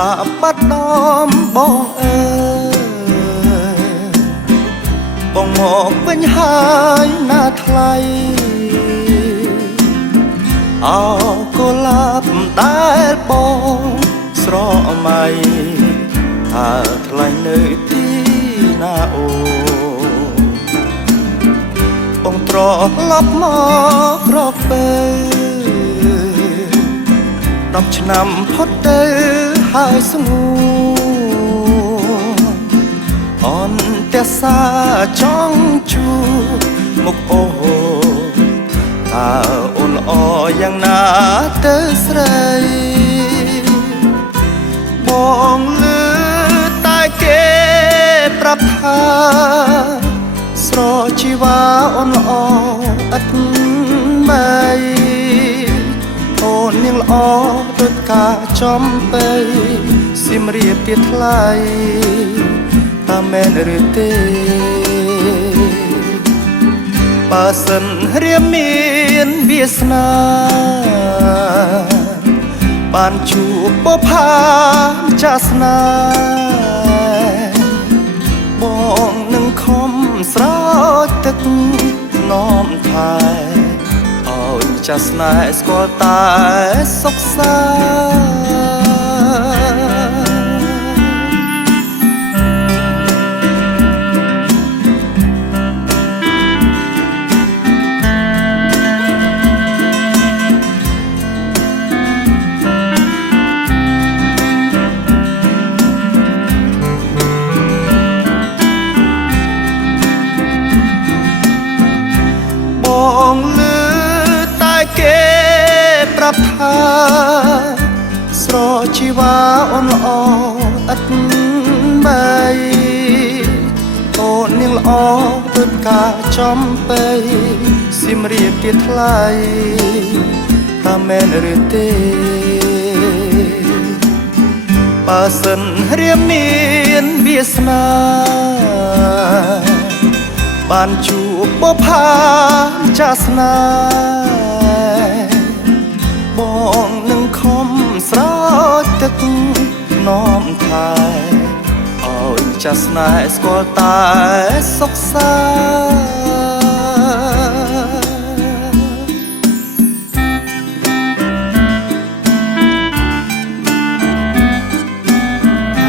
បាត់ដំបងអើយបងមកវិញហើយណាថ្លៃអោកុលាបដែលបងស្រមៃតើថ្លៃនៅទីណាអូបងត្រឡប់មករកពេល10ឆ្នាំផុតទៅហើយស្ងួនអនតែសាចង់ជួមុខអូតើអូនល្អយ៉ាងណាទៅស្រីបងលឺតែគេប្រាប់ថាស្រជីវ៉ាអូនល្អឥតបីអូននាងល្អដូចការចំបីសៀមរាបទៀតថ្លៃតើមែនឬទេបើសិនរៀមមានវាសនាបានជួបបុប្ផាចាសនាបងនឹងខំស្រោចទឹកនាំថែឲ្យចាស់ស្នេហ៍ស្គាល់តែសុខសាបងលឺតែគេប្រាប់ថាស្រជីវ៉ាអូនល្អឥតបីអូននាងល្អដូចការចំបីសៀមរាបទៀតថ្លៃតើមែនឬទេបើសិនរៀមមានវាសនាបានជួបបុប្ផាចាសនាបងនឹងខំស្រោចទឹកនាំថែឲ្យចាស់ស្នេហ៍ស្គាល់តែសុខសា